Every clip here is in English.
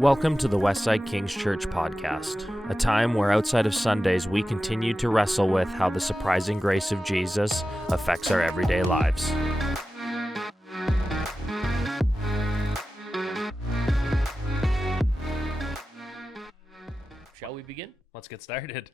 Welcome to the Westside King's Church podcast, a time where outside of Sundays we continue to wrestle with how the surprising grace of Jesus affects our everyday lives. Shall we begin? Let's get started.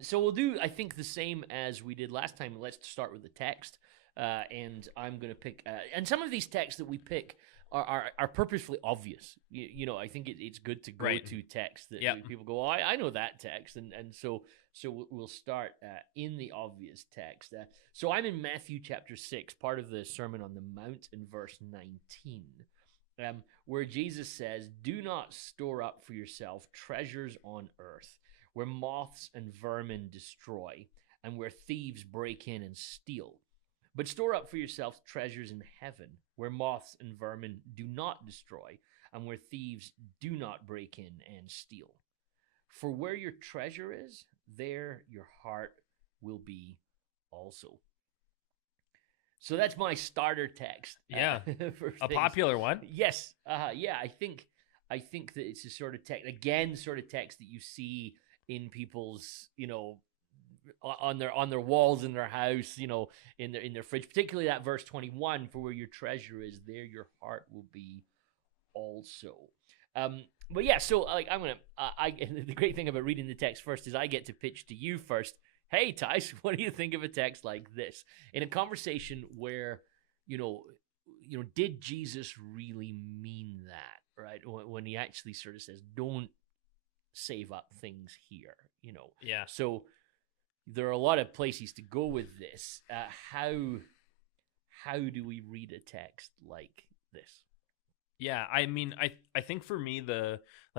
So we'll do, I think, the same as we did last time. Let's start with the text, and I'm going to pick. And some of these texts that we pick are purposefully obvious. You know, I think it's good to go to text that people go, oh, I know that text, and so we'll start in the obvious text. So I'm in Matthew chapter 6, part of the Sermon on the Mount, in verse 19. Where Jesus says, "Do not store up for yourself treasures on earth, where moths and vermin destroy, and where thieves break in and steal. But store up for yourself treasures in heaven, where moths and vermin do not destroy, and where thieves do not break in and steal. For where your treasure is, there your heart will be also." So that's my starter text. Yeah, a things. popular one. Yes, yeah. I think that it's a sort of text that you see in people's, on their walls in their house, in their fridge. Particularly that verse 21: "For where your treasure is, there your heart will be also." But yeah, so like the great thing about reading the text first is I get to pitch to you first. Hey, Tice, what do you think of a text like this? In a conversation where, did Jesus really mean that, right? When he actually sort of says, don't save up things here, Yeah. So there are a lot of places to go with this. How do we read a text like this? Yeah, I mean, I think for me,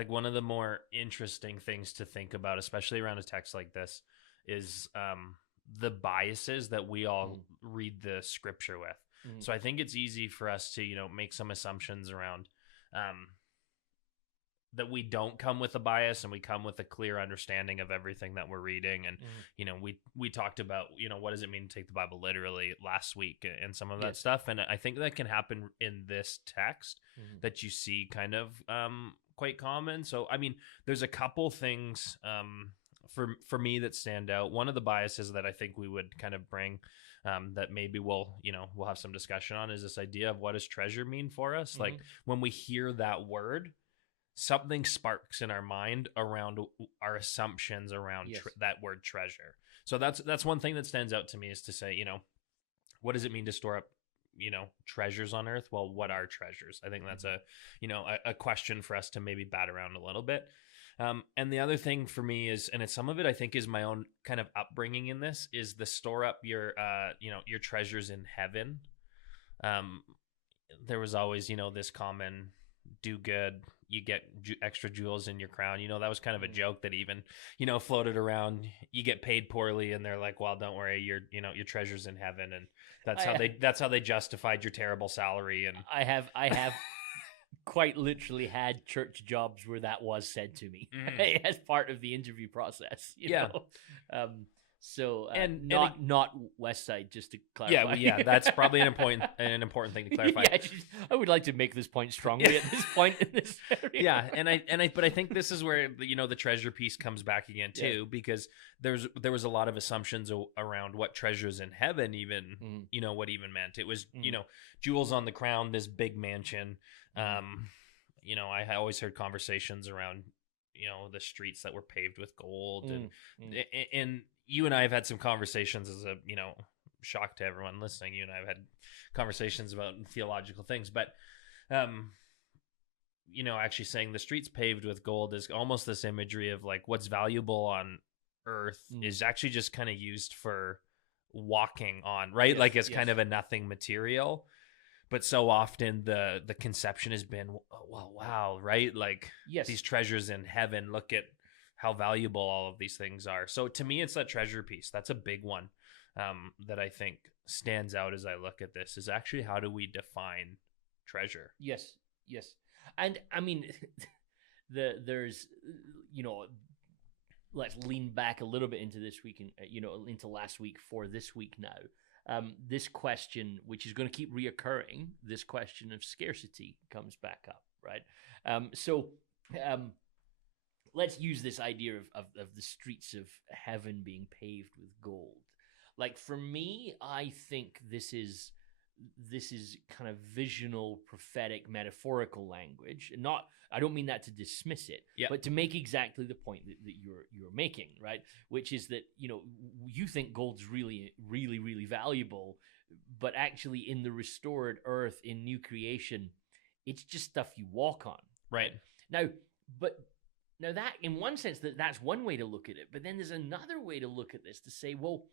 one of the more interesting things to think about, especially around a text like this, is the biases that we all read the scripture with. So I think it's easy for us to, make some assumptions around that we don't come with a bias and we come with a clear understanding of everything that we're reading. And, we talked about, what does it mean to take the Bible literally last week and some of that stuff. And I think that can happen in this text that you see kind of quite common. So, I mean, there's a couple things for me that stand out. One of the biases that I think we would kind of bring that maybe we'll have some discussion on is this idea of what does treasure mean for us? Like when we hear that word, something sparks in our mind around our assumptions around that word treasure. So that's one thing that stands out to me, is to say, what does it mean to store up treasures on earth? Well, what are treasures? I think that's a question for us to maybe bat around a little bit. And the other thing for me is, and some of it I think is my own kind of upbringing in this, is the store up your treasures in heaven. There was always, this common do good, you get extra jewels in your crown. That was kind of a joke that even, floated around. You get paid poorly and they're like, well, don't worry, your treasure's in heaven. And that's how they justified your terrible salary. And I have quite literally had church jobs where that was said to me as part of the interview process. You know? So not Westside, just to clarify. Yeah, that's probably an important thing to clarify. I would like to make this point strongly at this point in this area. Yeah, but I think this is where the treasure piece comes back again too, because there was a lot of assumptions around what treasures in heaven even what even meant. It was jewels on the crown, this big mansion. I always heard conversations around the streets that were paved with gold, and you and I have had some conversations as a shock to everyone listening. You and I have had conversations about theological things, but actually saying the streets paved with gold is almost this imagery of like what's valuable on earth is actually just kind of used for walking on, right? It's kind of a nothing material. But so often the conception has been, well, wow, right? These treasures in heaven, look at how valuable all of these things are. So to me, it's that treasure piece. That's a big one that I think stands out as I look at this, is actually how do we define treasure? Yes. And I mean, there's, let's lean back a little bit into this week and, into last week for this week now. This question, which is going to keep reoccurring, this question of scarcity comes back up, right? So let's use this idea of the streets of heaven being paved with gold. Like, for me, I think this is kind of visional, prophetic, metaphorical language. Not, I don't mean that to dismiss it, but to make exactly the point that you're making, right? Which is that, you think gold's really, really, really valuable, but actually in the restored earth, in new creation, it's just stuff you walk on. Right. Now that, in one sense, that's one way to look at it. But then there's another way to look at this, to say, well,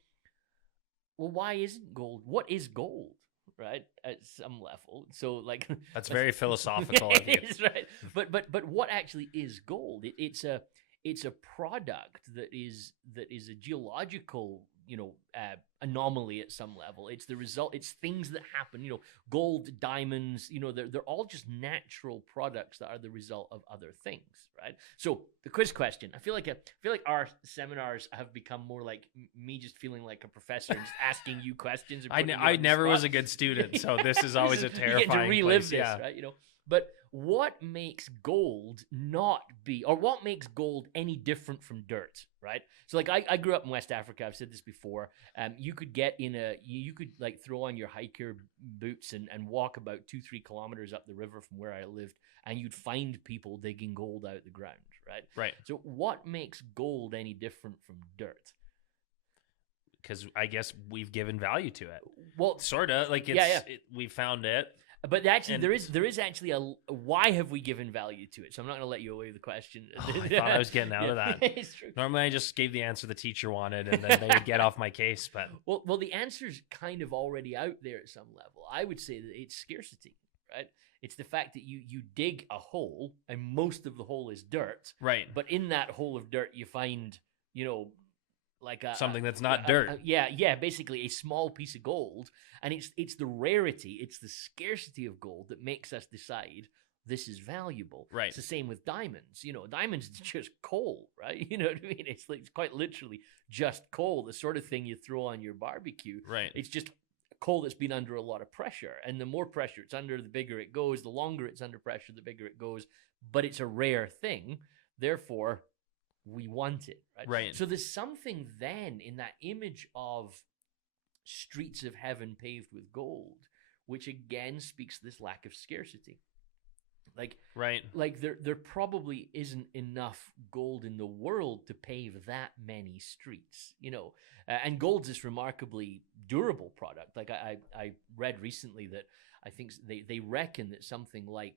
why isn't gold? What is gold? Right, at some level. So, like, that's very philosophical of you. It is, right? But what actually is gold? It's a product that is a geological, anomaly at some level. It's the result. It's things that happen. Gold, diamonds. They're all just natural products that are the result of other things. Right. So the quiz question. I feel like our seminars have become more like me just feeling like a professor and just asking you questions. I never was a good student, so this is always a terrifying you get to relive place. This, yeah. Right? But what makes gold what makes gold any different from dirt, right? So, like, I grew up in West Africa. I've said this before. You could like throw on your hiker boots and walk about 2-3 kilometers up the river from where I lived, and you'd find people digging gold out the ground, right? Right. So what makes gold any different from dirt? Because I guess we've given value to it. Well, sort of. Like, we found it. But actually, there is actually a why have we given value to it? So I'm not going to let you away with the question. I thought I was getting out of that. It's true. Normally, I just gave the answer the teacher wanted, and then they would get off my case. But well, the answer's kind of already out there at some level. I would say that it's scarcity, right? It's the fact that you dig a hole, and most of the hole is dirt, right? But in that hole of dirt, you find, like something that's not dirt. Basically a small piece of gold, and it's the rarity, it's the scarcity of gold that makes us decide this is valuable. Right. It's the same with diamonds. Diamonds is just coal, right? You know what I mean? It's quite literally just coal, the sort of thing you throw on your barbecue. Right. It's just coal that's been under a lot of pressure, and the more pressure it's under, the bigger it goes. The longer it's under pressure, the bigger it goes. But it's a rare thing, therefore we want it, right? Right. So there's something then in that image of streets of heaven paved with gold, which again speaks to this lack of scarcity. Like, right. Like there probably isn't enough gold in the world to pave that many streets, and gold's this remarkably durable product. Like I read recently that I think they reckon that something like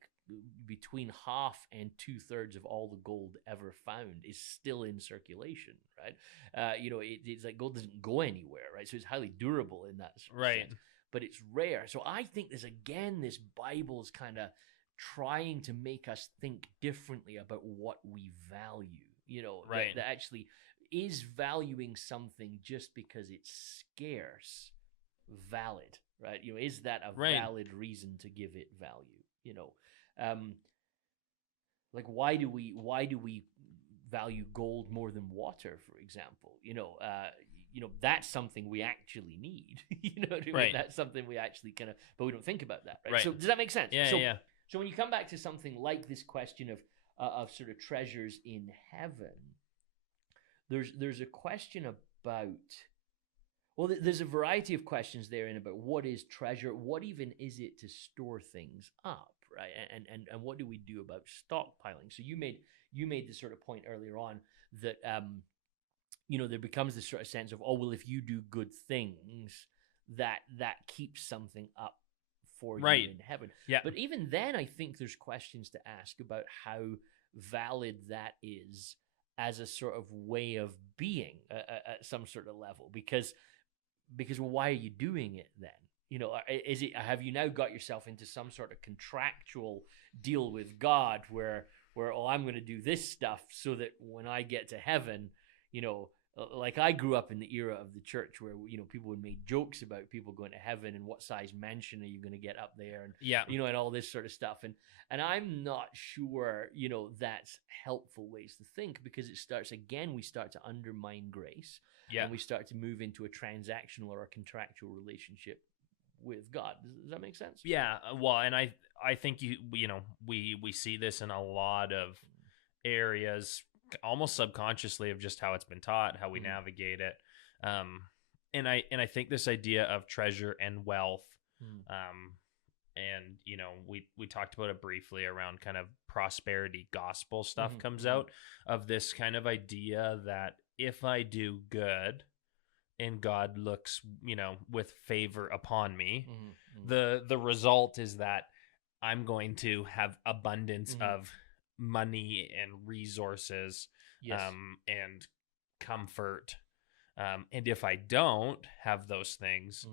between half and 2/3 of all the gold ever found is still in circulation, right? It's like gold doesn't go anywhere, right? So it's highly durable in that sense, but it's rare. So I think this Bible's kind of trying to make us think differently about what we value, right? That actually is valuing something just because it's scarce valid, right? Is that a valid reason to give it value? Like, why do we value gold more than water, for example? That's something we actually need. You know what I mean? Right. That's something we actually but we don't think about that, right? Right. So does that make sense? Yeah. So when you come back to something like this question of sort of treasures in heaven, there's a question about, well, there's a variety of questions therein about what is treasure, what even is it to store things up, right? And what do we do about stockpiling? So you made this sort of point earlier on that there becomes this sort of sense of, oh, well, if you do good things, that keeps something up for you in heaven. Yeah. But even then, I think there's questions to ask about how valid that is as a sort of way of being at some sort of level, because well, why are you doing it then? Is it, have you now got yourself into some sort of contractual deal with God where I'm going to do this stuff so that when I get to heaven, like I grew up in the era of the church where people would make jokes about people going to heaven and what size mansion are you going to get up there, and and all this sort of stuff, and I'm not sure that's helpful ways to think, because we start to undermine grace, and we start to move into a transactional or a contractual relationship with God. Does that make sense? Yeah. Well, and I think we see this in a lot of areas almost subconsciously of just how it's been taught, how we navigate it. And I think this idea of treasure and wealth, and we talked about it briefly around kind of prosperity gospel stuff comes out of this kind of idea that if I do good and God looks, with favor upon me, the result is that I'm going to have abundance of money and resources, and comfort. And if I don't have those things,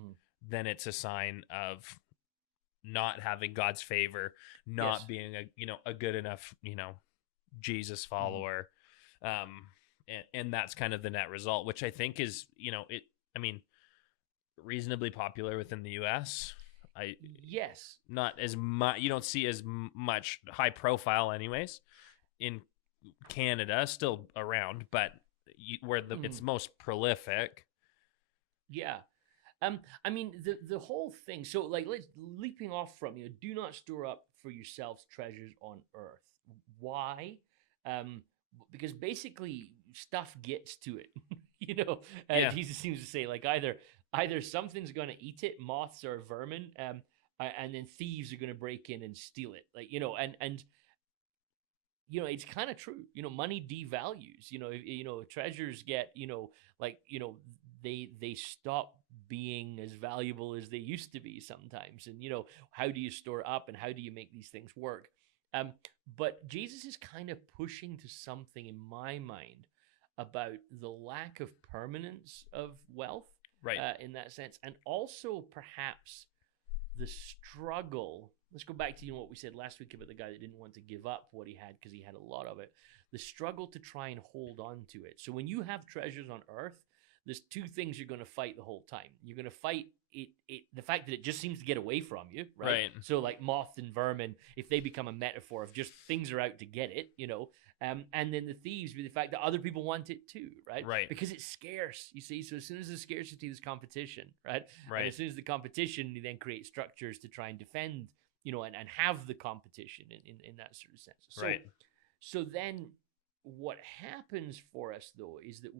then it's a sign of not having God's favor, not being a good enough, Jesus follower. And that's kind of the net result, which I think is, reasonably popular within the US. Not as much, you don't see as much high profile anyways in Canada, still around, but where it's most prolific. The whole thing. So let's leaping off from do not store up for yourselves treasures on earth. Why? Because basically stuff gets to it. Jesus seems to say either something's going to eat it, moths or vermin, and then thieves are going to break in and steal it. It's kind of true. Money devalues. Treasures get, they stop being as valuable as they used to be sometimes. And, how do you store up and how do you make these things work? But Jesus is kind of pushing to something in my mind about the lack of permanence of wealth, in that sense. And also perhaps the struggle. Let's go back to what we said last week about the guy that didn't want to give up what he had because he had a lot of it. The struggle to try and hold on to it. So when you have treasures on earth, there's two things you're going to fight the whole time. You're going to fight the fact that it just seems to get away from you, right? So like moth and vermin, if they become a metaphor of just things are out to get it, and then the thieves be the fact that other people want it too, right? Because it's scarce, you see. So as soon as there's scarcity, there's competition, right? And as soon as the competition, you then create structures to try and defend, and have the competition in that sort of sense. So then what happens for us though is that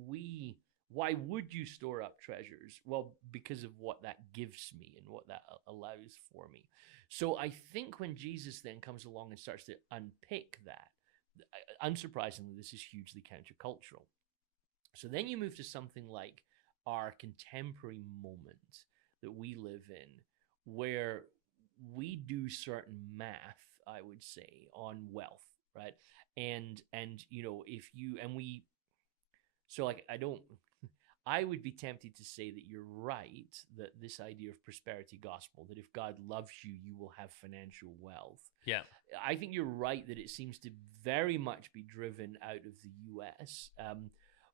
why would you store up treasures? Well, because of what that gives me and what that allows for me. So I think when Jesus then comes along and starts to unpick that, unsurprisingly, this is hugely countercultural. So then you move to something like our contemporary moment that we live in, where we do certain math, I would say, on wealth, right? I would be tempted to say that you're right, that this idea of prosperity gospel, that if God loves you, you will have financial wealth. Yeah. I think you're right that it seems to very much be driven out of the US.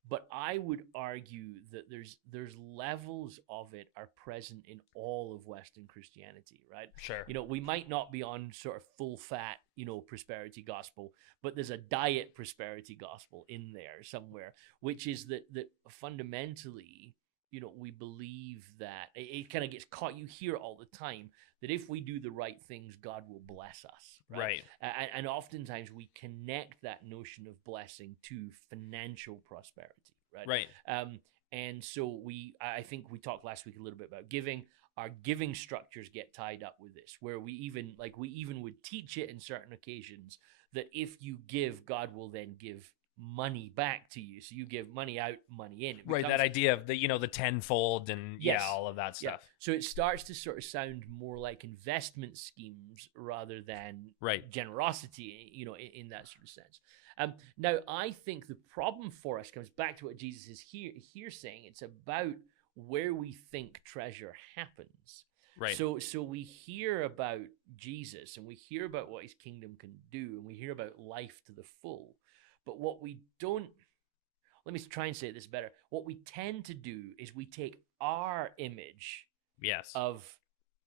But I would argue that there's levels of it are present in all of Western Christianity, right? Sure. We might not be on sort of full fat, prosperity gospel, but there's a diet prosperity gospel in there somewhere, which is that fundamentally, we believe that it kind of gets caught. You hear all the time that if we do the right things, God will bless us. Right. And oftentimes we connect that notion of blessing to financial prosperity. Right. And so I think we talked last week a little bit about giving. Our giving structures get tied up with this, where we even would teach it in certain occasions that if you give, God will then give money back to you. So you give money out, money in. Right, that idea of the tenfold and all of that stuff. Yeah. So it starts to sort of sound more like investment schemes rather than generosity, in that sort of sense. Now, I think the problem for us comes back to what Jesus is here saying. It's about where we think treasure happens. Right. So we hear about Jesus and we hear about what his kingdom can do and we hear about life to the full. But what we don't, let me try and say this better. What we tend to do is we take our image of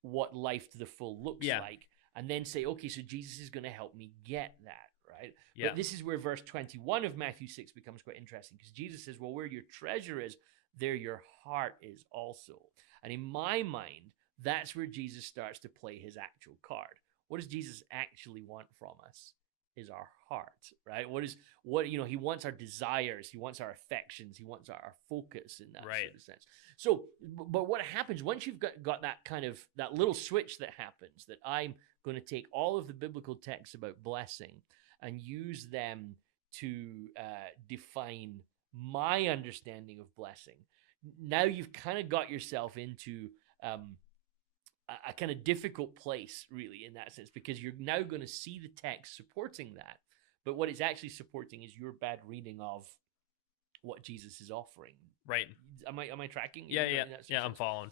what life to the full looks like and then say, okay, so Jesus is going to help me get that, right? Yeah. But this is where verse 21 of Matthew 6 becomes quite interesting because Jesus says, well, where your treasure is, there your heart is also. And in my mind, that's where Jesus starts to play his actual card. What does Jesus actually want from us? is our heart, right? He wants our desires, he wants our affections, he wants our focus in that Right. sort of sense. So, but what happens once you've got that kind of, that little switch that happens, that I'm going to take all of the biblical texts about blessing and use them to define my understanding of blessing. Now you've kind of got yourself into a kind of difficult place, really, in that sense, because you're now going to see the text supporting that, but what it's actually supporting is your bad reading of what Jesus is offering. Right. Am I tracking? Yeah. I'm following.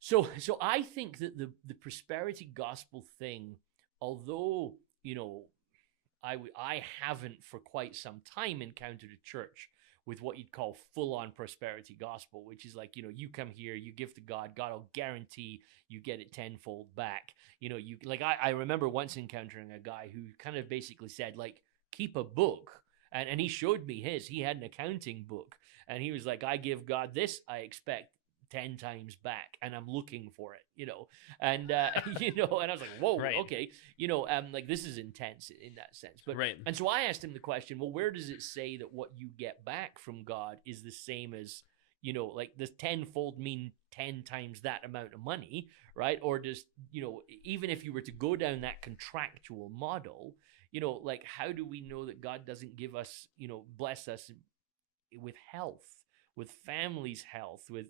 So I think that the prosperity gospel thing, although I haven't for quite some time encountered a church with what you'd call full-on prosperity gospel, which is like, you come here, you give to God, God will guarantee you get it tenfold back. I remember once encountering a guy who kind of basically said, like, keep a book. And he showed me he had an accounting book. And he was like, I give God this, I expect 10 times back, and I'm looking for it, and and I was like, whoa, Right. okay, like, this is intense in that sense. But Right. and so I asked him the question, well, where does it say that what you get back from God is the same as, like, does tenfold mean 10 times that amount of money, right? Or does, even if you were to go down that contractual model, like, how do we know that God doesn't give us, bless us with health, with families' health, with,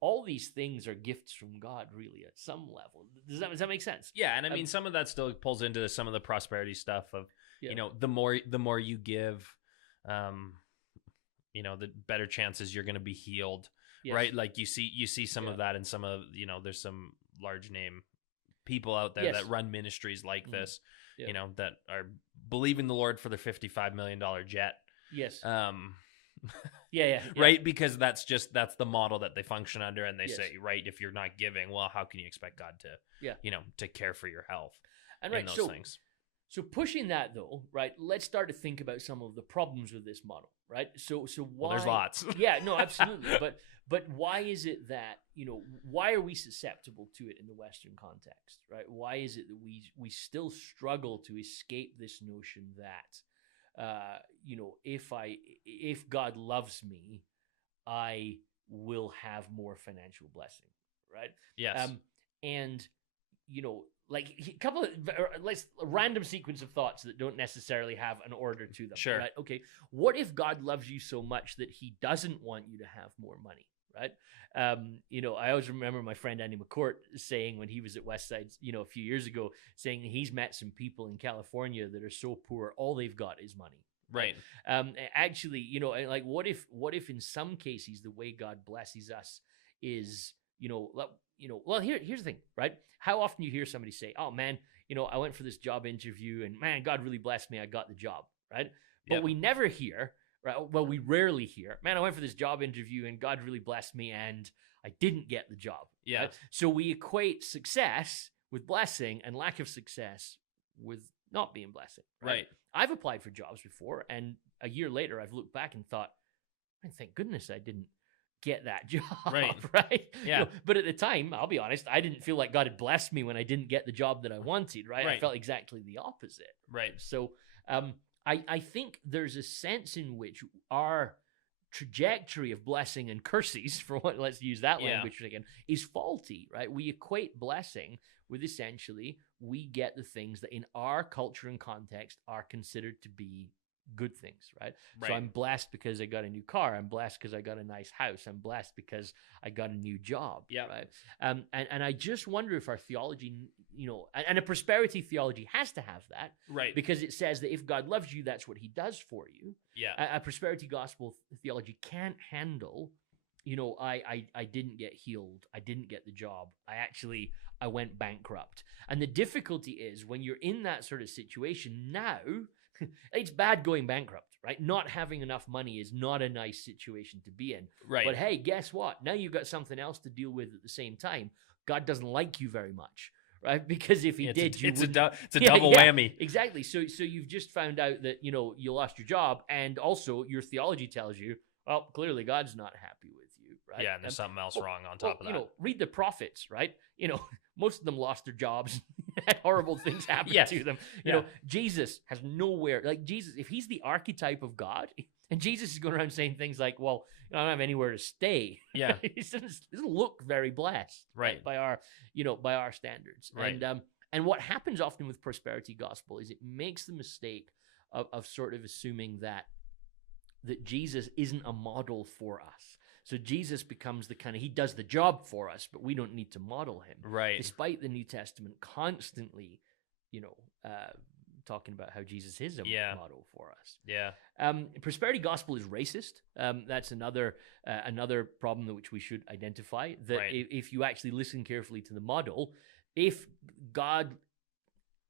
all these things are gifts from God, really, at some level. Does that make sense? Yeah, and I mean, some of that still pulls into some of the prosperity stuff of, the more you give, the better chances you're going to be healed, Yes. right? Like you see some of that in some of, there's some large name people out there that run ministries like this, that are believing the Lord for their $55 million jet. Yes. Yeah. Right? Because that's the model that they function under, and they say, right, if you're not giving, well, how can you expect God to, to care for your health and those things? So pushing that, though, right, let's start to think about some of the problems with this model, right? So why? Well, there's lots. Yeah, no, absolutely. But why is it that, why are we susceptible to it in the Western context, right? Why is it that we still struggle to escape this notion that, if God loves me, I will have more financial blessing, right? Yes. And, like a couple of random sequence of thoughts that don't necessarily have an order to them. Sure. Right? Okay. What if God loves you so much that he doesn't want you to have more money? Right. I always remember my friend Andy McCourt saying when he was at Westside, a few years ago, saying he's met some people in California that are so poor, all they've got is money. Right. Actually, like, what if in some cases the way God blesses us is, well, here's the thing, right? How often you hear somebody say, oh man, I went for this job interview and man, God really blessed me, I got the job, right? But we never hear, right? Well, we rarely hear, man, I went for this job interview and God really blessed me and I didn't get the job. Yeah. Right? So we equate success with blessing and lack of success with not being blessing. Right. I've applied for jobs before, and a year later I've looked back and thought, man, thank goodness I didn't get that job. Right. Yeah. But at the time, I'll be honest, I didn't feel like God had blessed me when I didn't get the job that I wanted. Right. I felt exactly the opposite. Right. So I think there's a sense in which our trajectory of blessing and curses, for what, let's use that language again, is faulty, right? We equate blessing with essentially we get the things that in our culture and context are considered to be good things, right? So I'm blessed because I got a new car. I'm blessed because I got a nice house. I'm blessed because I got a new job. Yeah. Right. And I just wonder if our theology, and a prosperity theology has to have that, right? Because it says that if God loves you, that's what he does for you. Yeah. A prosperity gospel theology can't handle, I didn't get healed. I didn't get the job. I went bankrupt. And the difficulty is when you're in that sort of situation now, it's bad going bankrupt, right? Not having enough money is not a nice situation to be in. Right. But hey, guess what? Now you've got something else to deal with at the same time. God doesn't like you very much, right? Because if he did, it's a double whammy. Exactly. So you've just found out that, you lost your job, and also your theology tells you, well, clearly God's not happy with you, right? Yeah, and there's something else wrong on top of that. Read the prophets, right? Most of them lost their jobs, had horrible things happen Yes. to them. You know, Jesus has nowhere, like Jesus, if he's the archetype of God, and Jesus is going around saying things like, well, I don't have anywhere to stay. Yeah. He doesn't look very blessed, Right. by our standards. Right. And what happens often with prosperity gospel is it makes the mistake of sort of assuming that Jesus isn't a model for us. So Jesus becomes the kind of, he does the job for us, but we don't need to model him. Right. Despite the New Testament constantly, talking about how Jesus is a model for us. Yeah. Prosperity gospel is racist. That's another problem which we should identify. That if you actually listen carefully to the model, if God,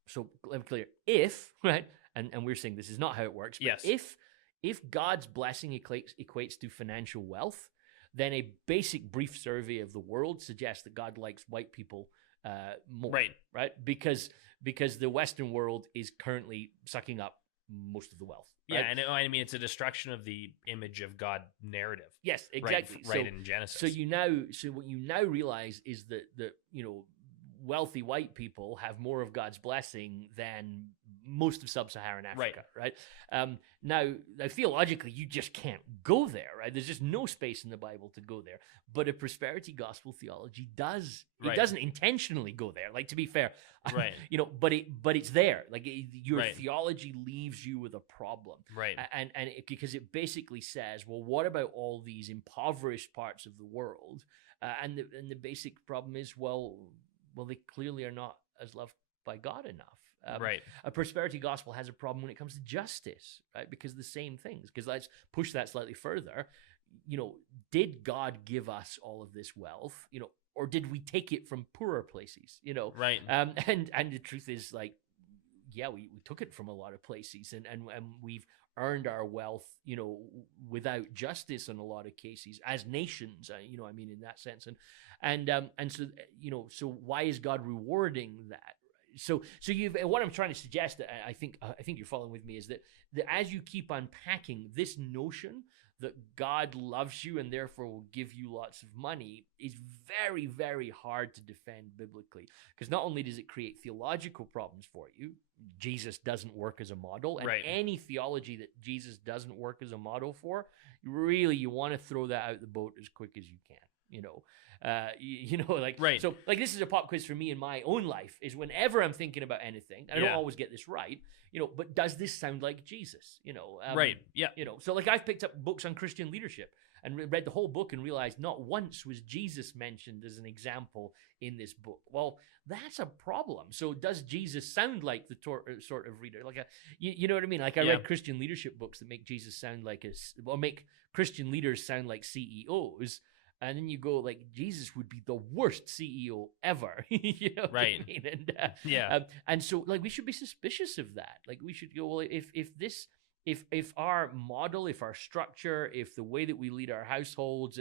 so let me clear, if, right, and we're saying this is not how it works, but if God's blessing equates to financial wealth, then a basic brief survey of the world suggests that God likes white people more. Right? Because the Western world is currently sucking up most of the wealth. Right? Yeah, and I mean, it's a destruction of the image of God narrative. Yes, exactly. Right in Genesis. So what you now realize is that wealthy white people have more of God's blessing than most of sub-Saharan Africa, right? Now, theologically, you just can't go there, right? There's just no space in the Bible to go there. But a prosperity gospel theology does. It doesn't intentionally go there. Like, to be fair, right? But it's there. Like, your theology leaves you with a problem, right? Because it basically says, well, what about all these impoverished parts of the world? And the basic problem is, well, they clearly are not as loved by God enough. Right. A prosperity gospel has a problem when it comes to justice, right? Because the same things. Because let's push that slightly further. Did God give us all of this wealth? Or did we take it from poorer places? Right. And the truth is, like, yeah, we took it from a lot of places, and we've earned our wealth, without justice in a lot of cases as nations. I mean, in that sense, and so so why is God rewarding that? So what I'm trying to suggest, I think you're following with me, is that as you keep unpacking this notion that God loves you and therefore will give you lots of money is very, very hard to defend biblically, because not only does it create theological problems for you, Jesus doesn't work as a model, and any theology that Jesus doesn't work as a model for, really, you want to throw that out the boat as quick as you can. So like, this is a pop quiz for me in my own life, is whenever I'm thinking about anything, I don't always get this right, but does this sound like Jesus? Right. Yeah. So like, I've picked up books on Christian leadership and read the whole book and realized not once was Jesus mentioned as an example in this book. Well, that's a problem. So does Jesus sound like the sort of reader? Like, you know what I mean? Like, I read Christian leadership books that make Jesus sound like make Christian leaders sound like CEOs. And then you go, like, Jesus would be the worst CEO ever. You know what I mean? And and so, like, we should be suspicious of that. Like, we should go, well, if our model, if our structure, if the way that we lead our households,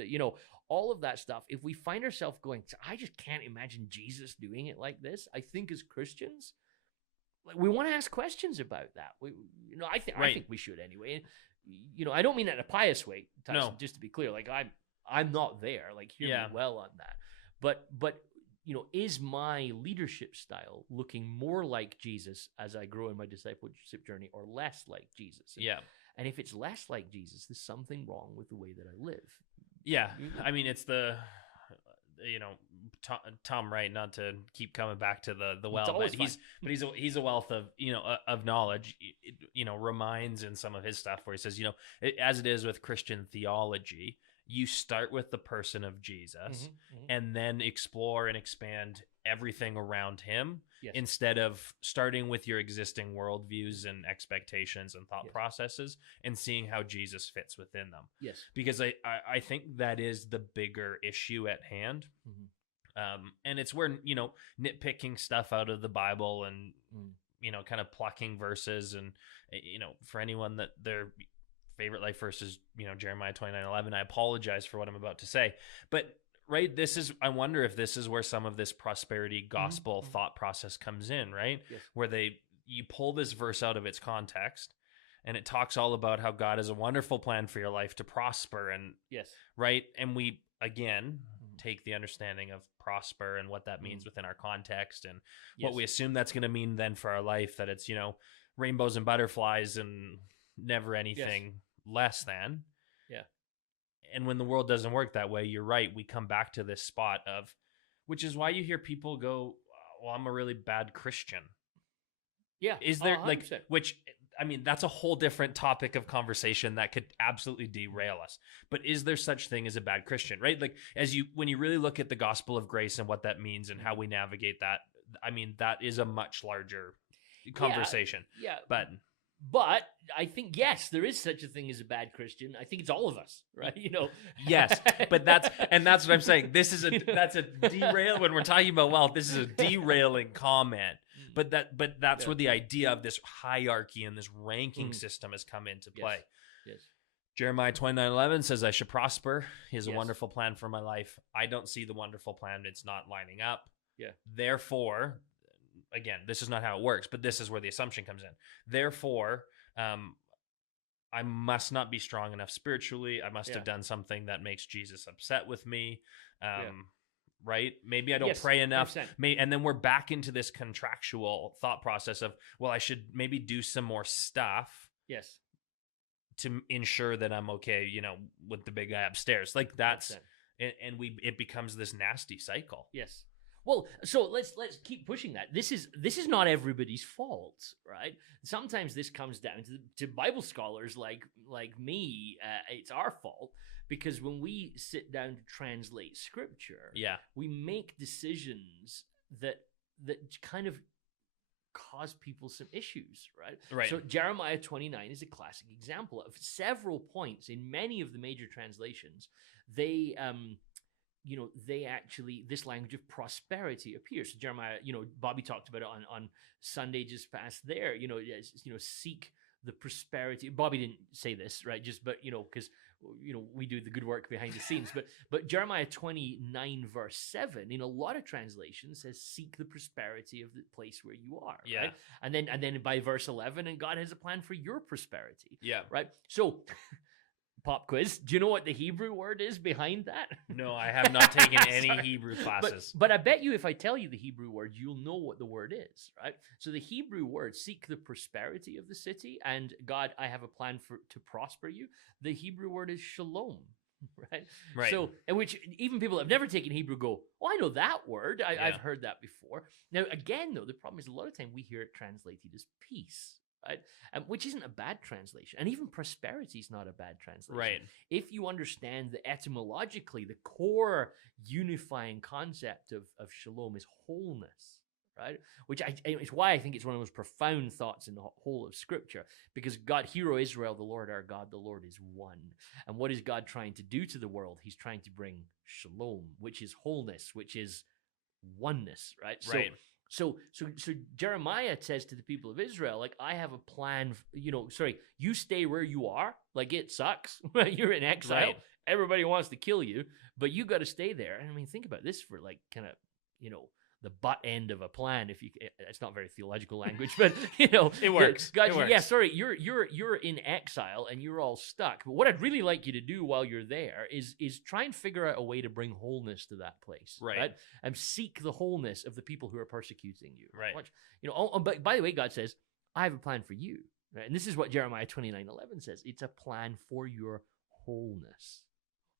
all of that stuff, if we find ourselves going, I just can't imagine Jesus doing it like this, I think as Christians, like, we want to ask questions about that. I think we should anyway. I don't mean that in a pious way, Tyson, No. just to be clear. Like, I'm not there. Like, hear me well on that. But is my leadership style looking more like Jesus as I grow in my discipleship journey, or less like Jesus? And if it's less like Jesus, there's something wrong with the way that I live. Yeah. I mean, it's the, Tom Wright, not to keep coming back to the well, but he's a wealth of, of knowledge, reminds in some of his stuff where he says, as it is with Christian theology, you start with the person of Jesus and then explore and expand everything around him, instead of starting with your existing worldviews and expectations and thought processes and seeing how Jesus fits within them. Yes. Because I think that is the bigger issue at hand. And it's where, nitpicking stuff out of the Bible and, kind of plucking verses and, for anyone that their favorite life verse is, Jeremiah 29:11. I apologize for what I'm about to say, but I wonder if this is where some of this prosperity gospel thought process comes in, right? Yes. Where you pull this verse out of its context and it talks all about how God has a wonderful plan for your life to prosper. And right. And we, again, take the understanding of prosper and what that means within our context and Yes. what we assume that's going to mean then for our life, that it's, rainbows and butterflies and never anything less than. Yeah. And when the world doesn't work that way, you're right. We come back to this spot of, which is why you hear people go, well, I'm a really bad Christian. Yeah. Is there 100%. which, I mean, that's a whole different topic of conversation that could absolutely derail us. But is there such thing as a bad Christian, right? Like when you really look at the gospel of grace and what that means and how we navigate that, I mean, that is a much larger conversation. Yeah. But I think, yes, there is such a thing as a bad Christian. I think it's all of us, right? Yes, but that's what I'm saying. That's a derail when we're talking about wealth. This is a derailing comment. But that's where the idea of this hierarchy and this ranking system has come into play. Yes. Jeremiah 29:11 says, I should prosper. He has a wonderful plan for my life. I don't see the wonderful plan. It's not lining up. Yeah. Therefore, again, this is not how it works, but this is where the assumption comes in. Therefore, I must not be strong enough spiritually. I must have done something that makes Jesus upset with me. Right? Maybe I don't pray enough. And then we're back into this contractual thought process of, well, I should maybe do some more stuff. Yes. To ensure that I'm okay, with the big guy upstairs. Like that's, and it becomes this nasty cycle. Yes. Well, so let's keep pushing that. This is not everybody's fault, right? Sometimes this comes down to Bible scholars like me. It's our fault because when we sit down to translate Scripture, we make decisions that kind of cause people some issues, right? Right. So Jeremiah 29 is a classic example of several points in many of the major translations. They actually, this language of prosperity appears. So Jeremiah, Bobby talked about it on Sunday just past there, seek the prosperity. Bobby didn't say this, right? Because, we do the good work behind the scenes. But Jeremiah 29 verse 7, in a lot of translations, says, seek the prosperity of the place where you are. Yeah. Right? And then by verse 11, and God has a plan for your prosperity. Yeah. Right? So... Pop quiz. Do you know what the Hebrew word is behind that? No, I have not taken any Hebrew classes. But I bet you if I tell you the Hebrew word, you'll know what the word is, right? So the Hebrew word, seek the prosperity of the city, and God, I have a plan to prosper you. The Hebrew word is shalom, right? Right. So, in which even people that have never taken Hebrew go, oh, I know that word. I've heard that before. Now, again, though, the problem is a lot of time we hear it translated as peace. Right? Which isn't a bad translation. And even prosperity is not a bad translation. Right. If you understand that etymologically, the core unifying concept of shalom is wholeness, right? Which it's why I think it's one of the most profound thoughts in the whole of Scripture. Because God, hear, O Israel, the Lord our God, the Lord is one. And what is God trying to do to the world? He's trying to bring shalom, which is wholeness, which is oneness, right? Right. So Jeremiah says to the people of Israel, like, I have a plan, you stay where you are. Like, it sucks. You're in exile. Right. Everybody wants to kill you, but you got to stay there. And I mean, think about this for like kind of, the butt end of a plan. It's not very theological language, but it works. God, it works. yeah, sorry, you're in exile and you're all stuck. But what I'd really like you to do while you're there is try and figure out a way to bring wholeness to that place, right? And seek the wholeness of the people who are persecuting you, right? But by the way, God says, I have a plan for you, right? And this is what Jeremiah 29:11 says. It's a plan for your wholeness.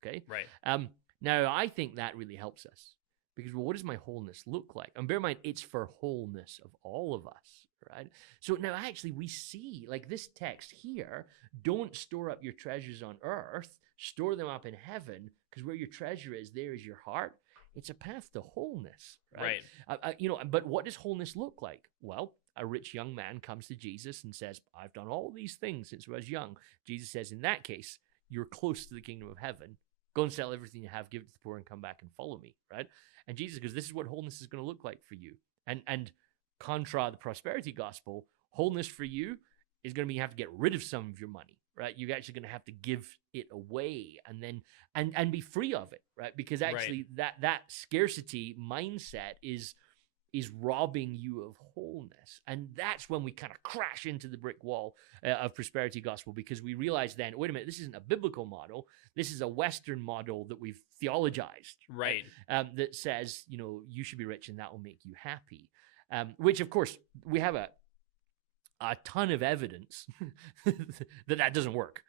Okay, right. Now I think that really helps us. Because, well, what does my wholeness look like? And bear in mind, it's for wholeness of all of us, right? So now actually we see, like this text here, don't store up your treasures on earth, store them up in heaven, because where your treasure is, there is your heart. It's a path to wholeness, right? But what does wholeness look like? Well, a rich young man comes to Jesus and says, I've done all these things since I was young. Jesus says, in that case, you're close to the kingdom of heaven. Go and sell everything you have, give it to the poor, and come back and follow me, right? And Jesus goes, this is what wholeness is going to look like for you. And contra the prosperity gospel, wholeness for you is going to be you have to get rid of some of your money, right? You're actually going to have to give it away and then and be free of it, right? Because actually that scarcity mindset is is robbing you of wholeness. And that's when we kind of crash into the brick wall of prosperity gospel, because we realize then, wait a minute, this isn't a biblical model. This is a Western model that we've theologized, Right. That says, you should be rich and that will make you happy. Which, of course, we have a ton of evidence that doesn't work.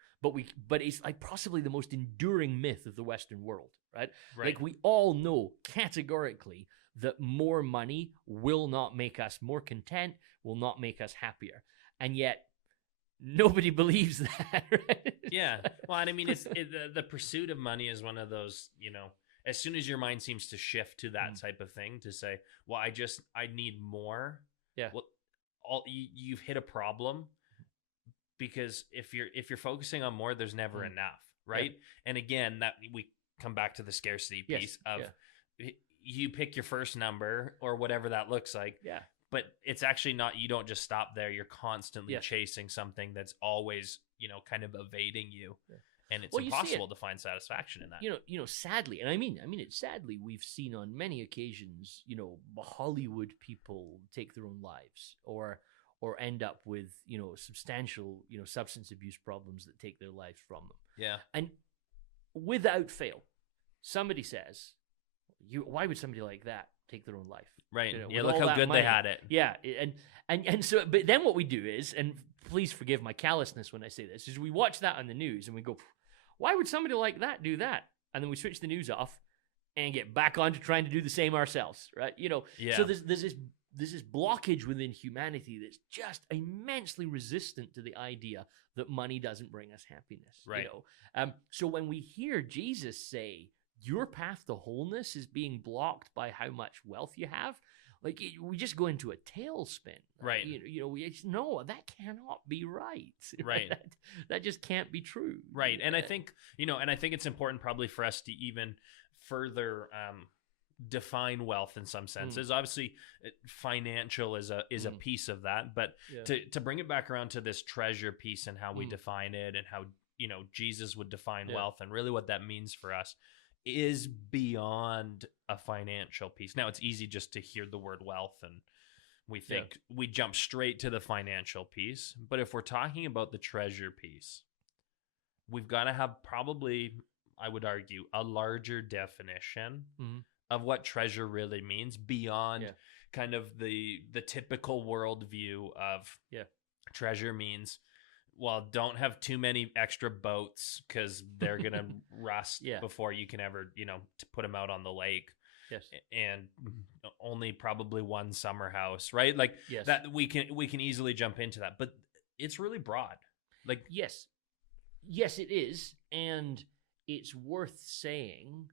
But it's like possibly the most enduring myth of the Western world, right? Like we all know categorically that more money will not make us more content, will not make us happier. And yet nobody believes that, right? Yeah. Well, and I mean, the pursuit of money is one of those, as soon as your mind seems to shift to that type of thing, to say, well, I need more. Yeah. Well, you've hit a problem, because if you're focusing on more, there's never enough. Right. Yeah. And again, that we come back to the scarcity piece of you pick your first number or whatever that looks like. Yeah. But it's actually not, you don't just stop there. You're constantly chasing something that's always, kind of evading you. Yeah. And it's impossible to find satisfaction in that. Sadly, and I mean it sadly, we've seen on many occasions, Hollywood people take their own lives or end up with, substantial, substance abuse problems that take their lives from them. Yeah. And without fail, somebody says, why would somebody like that take their own life? Right. Look how good money. They had it. Yeah. And so, but then what we do is, and please forgive my callousness when I say this, is we watch that on the news and we go, why would somebody like that do that? And then we switch the news off and get back on to trying to do the same ourselves, right? So there's this blockage within humanity that's just immensely resistant to the idea that money doesn't bring us happiness. Right. So when we hear Jesus say, your path to wholeness is being blocked by how much wealth you have, like we just go into a tailspin. Right. We just, no, that cannot be right. Right. that just can't be true. Right. And I think, it's important probably for us to even further define wealth in some senses. Obviously, financial is a piece of that, but to bring it back around to this treasure piece and how we define it and how, Jesus would define wealth and really what that means for us is beyond a financial piece. Now, it's easy just to hear the word wealth and we think we jump straight to the financial piece. But if we're talking about the treasure piece, we've got to have probably, I would argue, a larger definition of what treasure really means beyond kind of the typical worldview of treasure means, well, don't have too many extra boats because they're going to rust before you can ever, to put them out on the lake. Yes. And only probably one summer house, right? Like that we can easily jump into that, but it's really broad. Like, yes, it is. And it's worth saying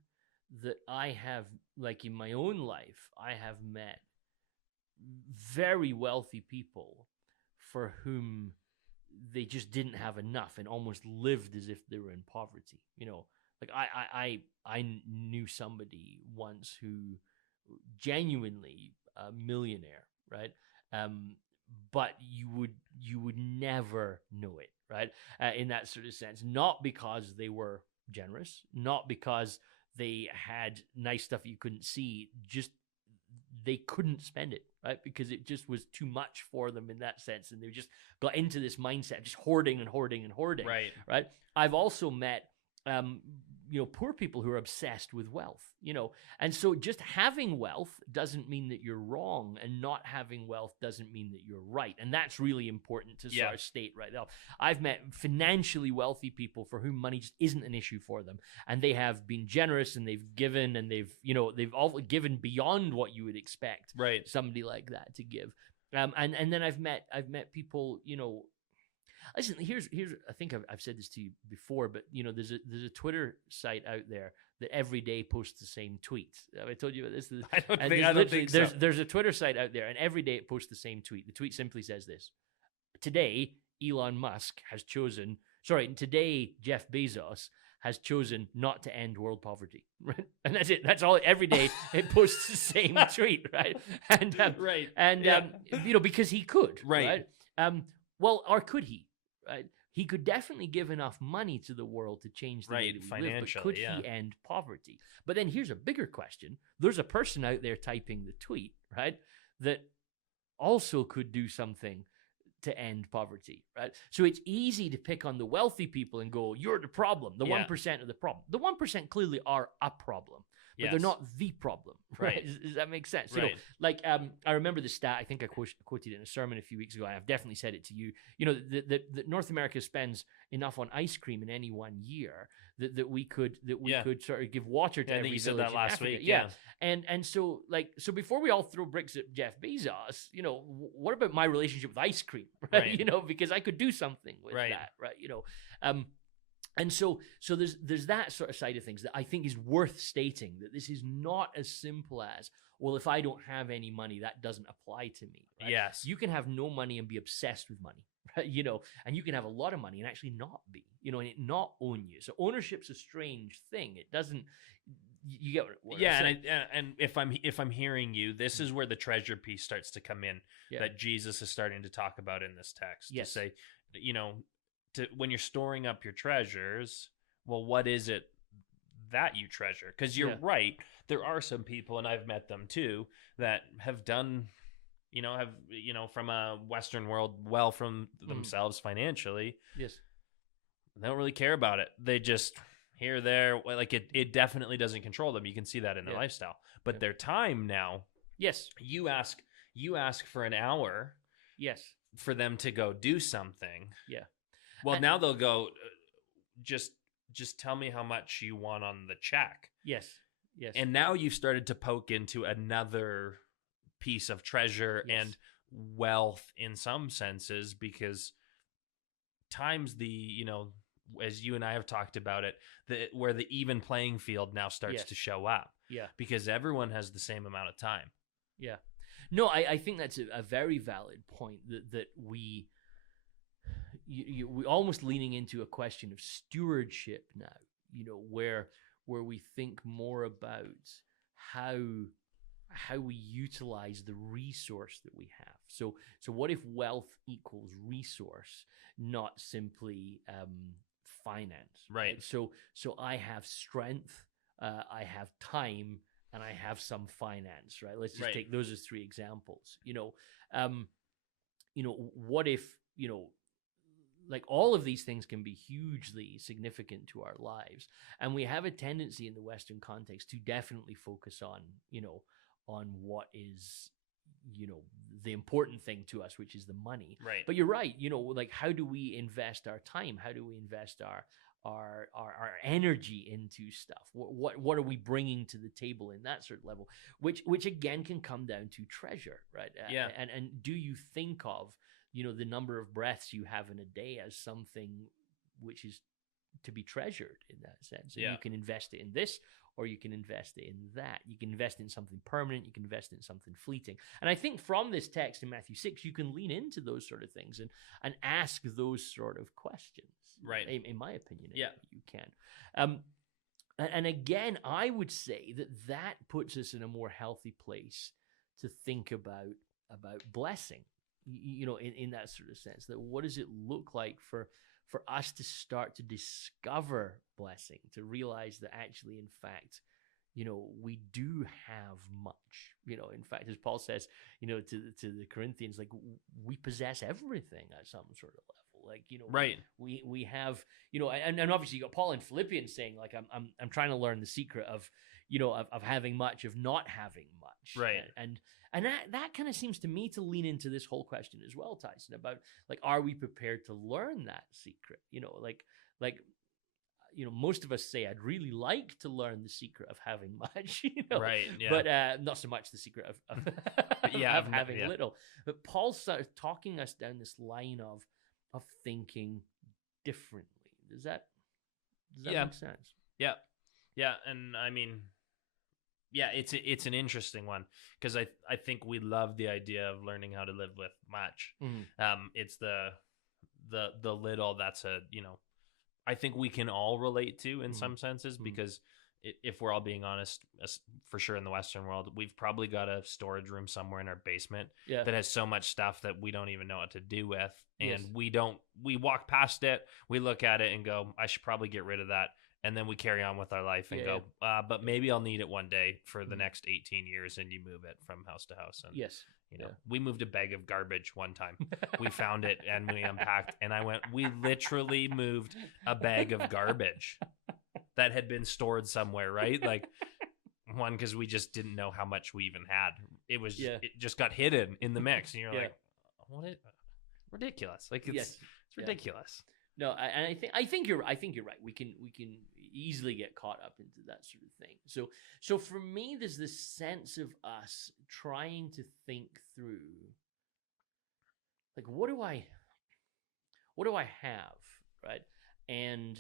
that I have, like in my own life, I have met very wealthy people for whom they just didn't have enough and almost lived as if they were in poverty. Like I knew somebody once who genuinely a millionaire, right? But you would never know it, right? In that sort of sense, not because they were generous, not because they had nice stuff you couldn't see, just they couldn't spend it, right? Because it just was too much for them in that sense. And they just got into this mindset of just hoarding and hoarding and hoarding. Right. I've also met, poor people who are obsessed with wealth, and so just having wealth doesn't mean that you're wrong, and not having wealth doesn't mean that you're right. And that's really important to sort of state right now. I've met financially wealthy people for whom money just isn't an issue for them, and they have been generous and they've given and they've all given beyond what you would expect somebody like that to give. And then I've met people, listen, here's I think I've said this to you before, but there's a Twitter site out there that every day posts the same tweet. Have I told you about this? I don't think so. There's a Twitter site out there, and every day it posts the same tweet. The tweet simply says this: today, today Jeff Bezos has chosen not to end world poverty, right? And that's it. That's all. Every day it posts the same tweet, right? And because he could, right? Well, or could he? Right? He could definitely give enough money to the world to change the way that we live, but could he end poverty? But then here's a bigger question. There's a person out there typing the tweet, right, that also could do something to end poverty, right? So it's easy to pick on the wealthy people and go, you're the problem. The 1% are the problem. The 1% clearly are a problem, but they're not the problem, right? Does that make sense? Right. You know, like I remember the stat, I think I quoted it in a sermon a few weeks ago, and I've definitely said it to you. You know, that North America spends enough on ice cream in any one year that we could sort of give water to every you village said that in last Africa. week. Yeah. And so before we all throw bricks at Jeff Bezos, you know, what about my relationship with ice cream, right? You know, because I could do something with that, right? You know, and so there's that sort of side of things that I think is worth stating, that this is not as simple as, well, if I don't have any money, that doesn't apply to me. Right? Yes. You can have no money and be obsessed with money, right? You know, and you can have a lot of money and actually not be, you know, and it not own you. So ownership's a strange thing. It doesn't, you get what and if I'm hearing you, this is where the treasure piece starts to come in, that Jesus is starting to talk about in this text. To say, you know, when you're storing up your treasures, well, what is it that you treasure? Because you're right, there are some people, and I've met them too, that have done, from a Western world, well from themselves financially. Yes. They don't really care about it. They just here, there, like it definitely doesn't control them. You can see that in their lifestyle. But their time now, you ask for an hour, for them to go do something. Yeah. Well, now they'll go, just tell me how much you want on the check. Yes. And now you've started to poke into another piece of treasure and wealth in some senses, because times as you and I have talked about it, where the even playing field now starts to show up. Yeah. Because everyone has the same amount of time. Yeah. No, I think that's a very valid point, that we almost leaning into a question of stewardship now, you know, where we think more about how we utilize the resource that we have. So what if wealth equals resource, not simply finance? Right. So I have strength, I have time, and I have some finance, right? Let's just take those as three examples. What if, like, all of these things can be hugely significant to our lives, and we have a tendency in the Western context to definitely focus on what is, the important thing to us, which is the money. Right. But you're right. Like, how do we invest our time? How do we invest our energy into stuff? What are we bringing to the table in that sort of level? Which again can come down to treasure, right? Yeah. And do you think of, the number of breaths you have in a day as something which is to be treasured in that sense? And you can invest it in this, or you can invest it in that. You can invest in something permanent. You can invest in something fleeting. And I think from this text in Matthew 6, you can lean into those sort of things and ask those sort of questions. Right. In my opinion, you can. And again, I would say that puts us in a more healthy place to think about blessing, in that sort of sense. That what does it look like for us to start to discover blessing, to realize that actually, in fact, we do have much. In fact, as Paul says, to the Corinthians, like, we possess everything at some sort of level. Like, right. We have, and obviously you got Paul in Philippians saying, like, I'm trying to learn the secret of having much, of not having much. Right. And that kind of seems to me to lean into this whole question as well, Tyson, about, like, are we prepared to learn that secret? Most of us say, I'd really like to learn the secret of having much, right? Yeah. But not so much the secret of having little. But Paul's sort of talking us down this line of thinking differently. Does that make sense? Yeah. And I mean, it's an interesting one, because I think we love the idea of learning how to live with much. Mm-hmm. It's the little that's I think we can all relate to in some senses, because if we're all being honest, for sure in the Western world, we've probably got a storage room somewhere in our basement that has so much stuff that we don't even know what to do with. And we walk past it, we look at it and go, I should probably get rid of that. And then we carry on with our life and go, but maybe I'll need it one day for the next 18 years, and you move it from house to house. And, You know, we moved a bag of garbage one time. We found it and we unpacked, and I went, we literally moved a bag of garbage that had been stored somewhere, right? Like, one, because we just didn't know how much we even had. It was, it just got hidden in the mix, and you're like, what? Ridiculous. Like, it's ridiculous. No, and I think you're right. We can easily get caught up into that sort of thing. So for me, there's this sense of us trying to think through, like, what do I have, right? And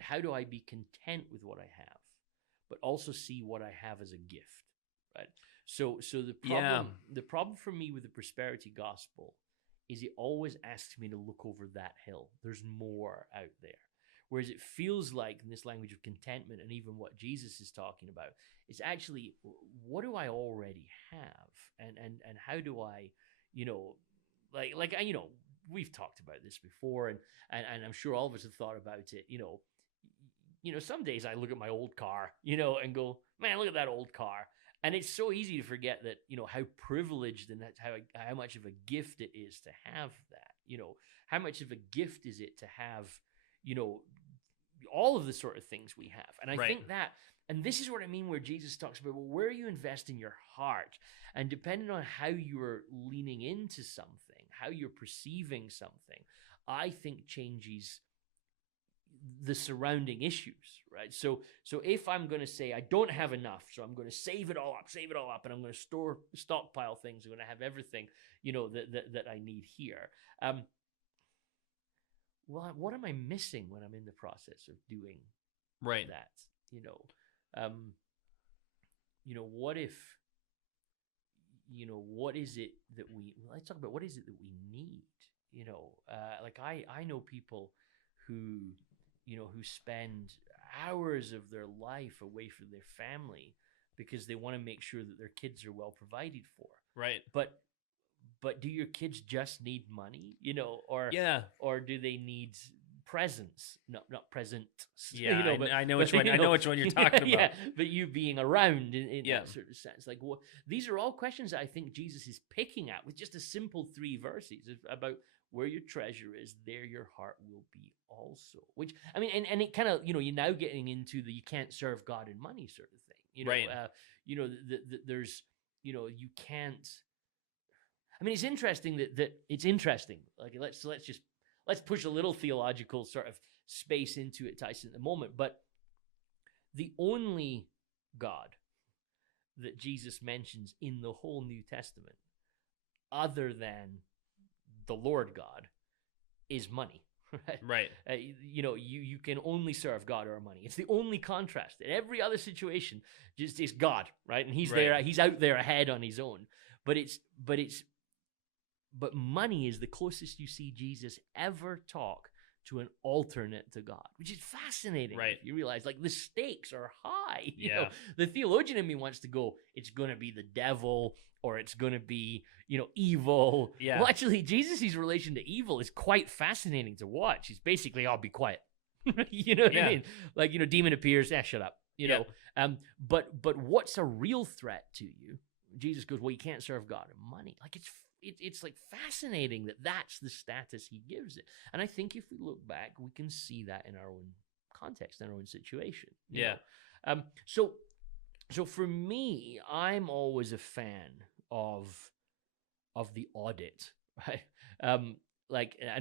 how do I be content with what I have, but also see what I have as a gift, right? So the problem for me with the prosperity gospel is it always asks me to look over that hill. There's more out there. Whereas it feels like in this language of contentment, and even what Jesus is talking about, is actually, what do I already have? And how do I, we've talked about this before, and I'm sure all of us have thought about it. Some days I look at my old car, and go, man, look at that old car. And it's so easy to forget that, how privileged and how much of a gift it is to have that, how much of a gift is it to have, all of the sort of things we have. And I think that, and this is what I mean where Jesus talks about, well, where you invest in your heart, and depending on how you're leaning into something, how you're perceiving something, I think changes the surrounding issues, right? So if I'm going to say I don't have enough, so I'm going to save it all up, and I'm going to stockpile things, I'm going to have everything, that I need here. Well, what am I missing when I'm in the process of doing that? What if, what is it that let's talk about what is it that we need? Like I know people who spend hours of their life away from their family because they want to make sure that their kids are well provided for. Right. But do your kids just need money, or do they need presents? No, not presents. Yeah, but, I know which one. I know which one you're talking about. Yeah, but you being around in that sort of sense, like these are all questions that I think Jesus is picking at with just a simple 3 verses about where your treasure is, there your heart will be also. Which, I mean, and it kind of, you're now getting into the you can't serve God and money sort of thing. Right. There's, you can't. I mean, it's interesting that it's interesting. Like, let's push a little theological sort of space into it, Tyson, at the moment. But the only God that Jesus mentions in the whole New Testament, other than the Lord God, is money. Right. You can only serve God or money. It's the only contrast. In every other situation, just is God, right? And he's there. He's out there ahead on his own. But money is the closest you see Jesus ever talk to an alternate to God, which is fascinating. Right. You realize, like, the stakes are high. You know, the theologian in me wants to go, it's going to be the devil, or it's going to be, evil. Yeah. Well, actually, Jesus' relation to evil is quite fascinating to watch. He's basically, I'll be quiet. You know what I mean? Like, demon appears, shut up. You know? But what's a real threat to you? Jesus goes, well, you can't serve God and money. Like, it's like fascinating that that's the status he gives it. And I think if we look back, we can see that in our own context, in our own situation. You know? So for me, I'm always a fan of the audit, right? Like, I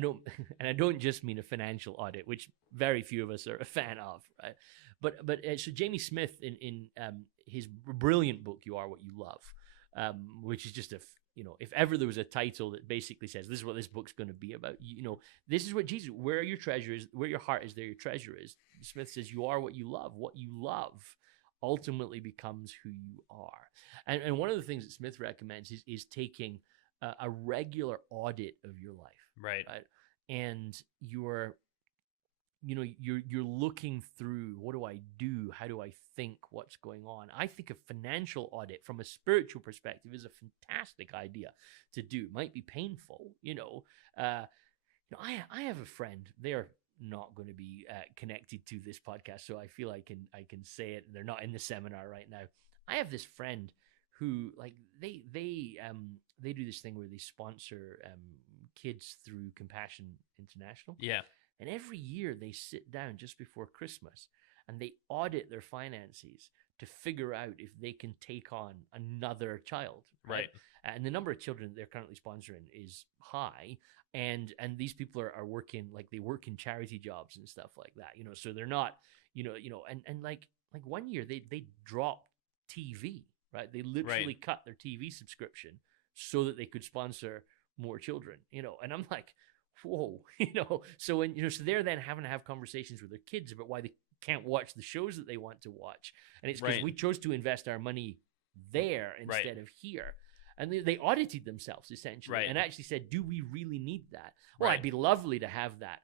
don't just mean a financial audit, which very few of us are a fan of, right? But so Jamie Smith in his brilliant book, You Are What You Love, which is just if ever there was a title that basically says this is what this book's going to be about, this is what Jesus, where your treasure is, where your heart is, there your treasure is. Smith says, you are what you love. What you love ultimately becomes who you are. And one of the things that Smith recommends is taking a regular audit of your life. Right. And you're looking through, what do I do? How do I think? What's going on? I think a financial audit from a spiritual perspective is a fantastic idea to do. It might be painful, I have a friend. They're not going to be connected to this podcast, so I feel I can say it. They're not in the seminar right now. I have this friend who, like, they do this thing where they sponsor kids through Compassion International. Yeah. And every year they sit down just before Christmas and they audit their finances to figure out if they can take on another child. Right. And the number of children they're currently sponsoring is high. And these people are working, like they work in charity jobs and stuff like that, so they're not, and like one year they dropped TV, right? They literally cut their TV subscription so that they could sponsor more children, and I'm like, whoa, so when, so they're then having to have conversations with their kids about why they can't watch the shows that they want to watch. And it's because we chose to invest our money there instead of here. And they audited themselves essentially and actually said, do we really need that? Well, it'd be lovely to have that,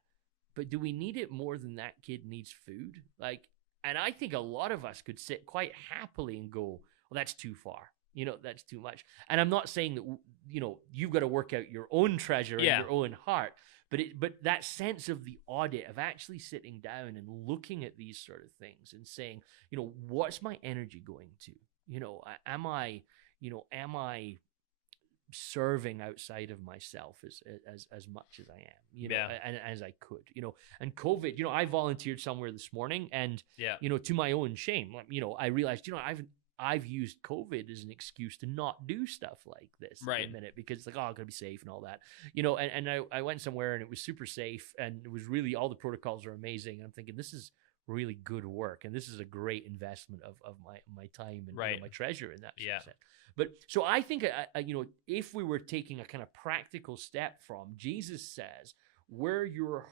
but do we need it more than that kid needs food? Like, and I think a lot of us could sit quite happily and go, well, that's too far. That's too much. And I'm not saying that, you've got to work out your own treasure in your own heart, but that sense of the audit, of actually sitting down and looking at these sort of things and saying, what's my energy going to? Am I serving outside of myself as much as I am, and as I could, and COVID, I volunteered somewhere this morning and, to my own shame, I realized, I've used COVID as an excuse to not do stuff like this in a minute because it's like, oh, I'm going to be safe and all that, and I went somewhere and it was super safe and it was really, all the protocols are amazing. I'm thinking this is really good work and this is a great investment of my time and my treasure in that sense. But so I think, if we were taking a kind of practical step from, Jesus says, where your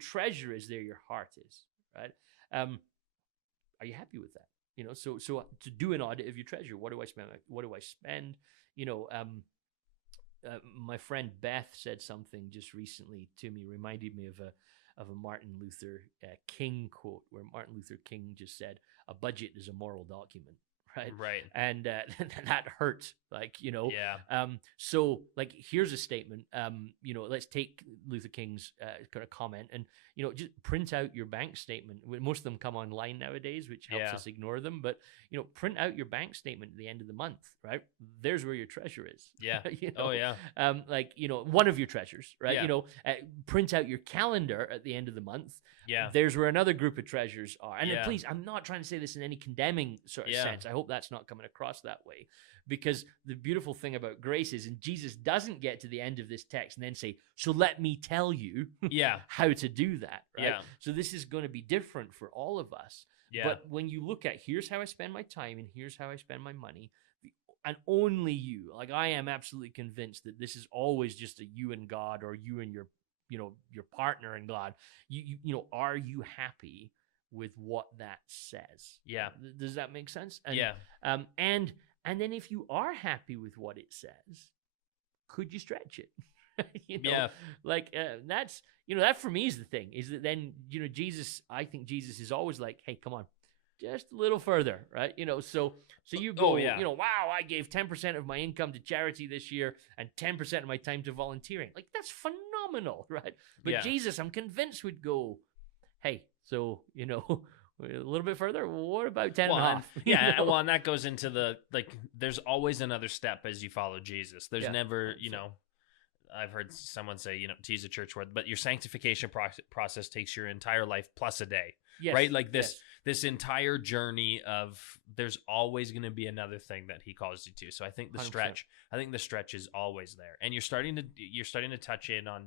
treasure is, there your heart is, right? Are you happy with that? So to do an audit of your treasure, what do I spend? My friend Beth said something just recently to me, reminded me of a Martin Luther King quote, where Martin Luther King just said, "A budget is a moral document." Right. And that hurt. So like, here's a statement. Let's take Luther King's kind of comment and, just print out your bank statement. Most of them come online nowadays, which helps us ignore them. But, print out your bank statement at the end of the month, right? There's where your treasure is. Yeah. One of your treasures, right? Yeah. Print out your calendar at the end of the month. Yeah. There's where another group of treasures are. And then please, I'm not trying to say this in any condemning sort of sense. I hope that's not coming across that way, because the beautiful thing about grace is, and Jesus doesn't get to the end of this text and then say, so let me tell you how to do that. Right? Yeah. So this is going to be different for all of us. Yeah. But when you look at, here's how I spend my time and here's how I spend my money, and only you, like I am absolutely convinced that this is always just a you and God, or you and your partner and God. Are you happy with what that says? Yeah. Does that make sense? And, and then if you are happy with what it says, could you stretch it? That's, that for me is the thing, is that then, I think Jesus is always like, hey, come on, just a little further, right? So you go, wow, I gave 10% of my income to charity this year and 10% of my time to volunteering. Like, that's phenomenal, right? But Jesus, I'm convinced, would go, hey, so, a little bit further, what about 10 and a half? Yeah, well, and that goes into there's always another step as you follow Jesus. There's never, I've heard someone say, to use a church word, but your sanctification process takes your entire life plus a day, right? Like this entire journey of, there's always going to be another thing that he calls you to. So I think the 100%. stretch is always there, and you're starting to touch in on,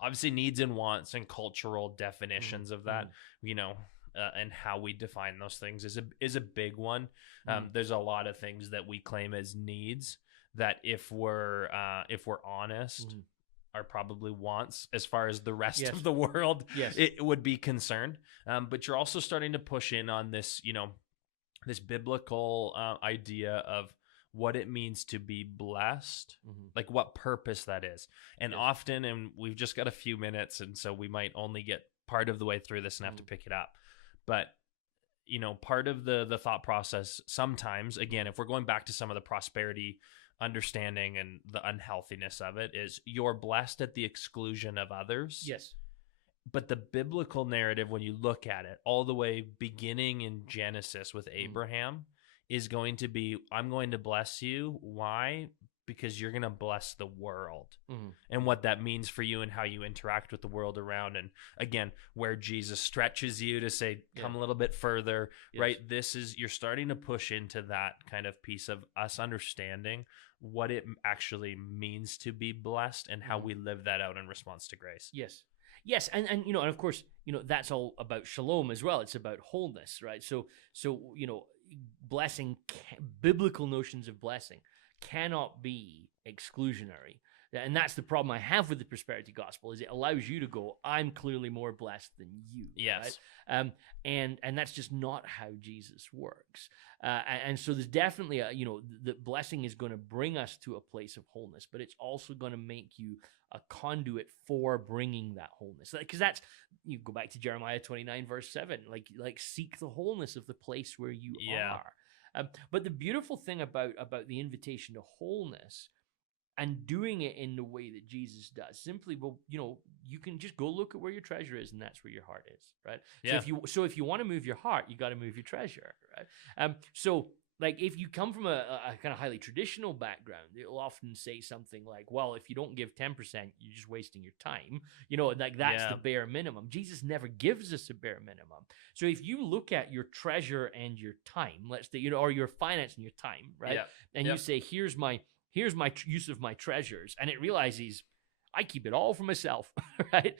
obviously needs and wants and cultural definitions of that, and how we define those things is a big one. There's a lot of things that we claim as needs that, if we're honest, are probably wants as far as the rest of the world. It would be concerned. But you're also starting to push in on this, this biblical idea of what it means to be blessed, like what purpose that is. And often, and we've just got a few minutes, and so we might only get part of the way through this and have to pick it up. But, part of the thought process sometimes, again, if we're going back to some of the prosperity understanding and the unhealthiness of it, is you're blessed at the exclusion of others. Yes. But the biblical narrative, when you look at it all the way beginning in Genesis with Abraham, is going to be, I'm going to bless you. Why? Because you're going to bless the world and what that means for you and how you interact with the world around. And again, where Jesus stretches you to say, come a little bit further, right? You're starting to push into that kind of piece of us understanding what it actually means to be blessed and how we live that out in response to grace. Yes, and and of course, that's all about shalom as well. It's about wholeness, right? So blessing, biblical notions of blessing cannot be exclusionary. And that's the problem I have with the prosperity gospel, is it allows you to go, I'm clearly more blessed than you. Yes. Right? And that's just not how Jesus works. And so there's definitely the blessing is going to bring us to a place of wholeness, but it's also going to make you a conduit for bringing that wholeness. Because that's, you go back to Jeremiah 29 verse 7, like seek the wholeness of the place where you are. But the beautiful thing about the invitation to wholeness and doing it in the way that Jesus does, simply, you can just go look at where your treasure is, and that's where your heart is, right? Yeah. So if you want to move your heart, you got to move your treasure, right? So like if you come from a kind of highly traditional background, it'll often say something like, well, if you don't give 10%, you're just wasting your time. That's the bare minimum. Jesus never gives us a bare minimum. So if you look at your treasure and your time, let's say, or your finance and your time, right? And you say, here's my use of my treasures, and it realizes I keep it all for myself, right?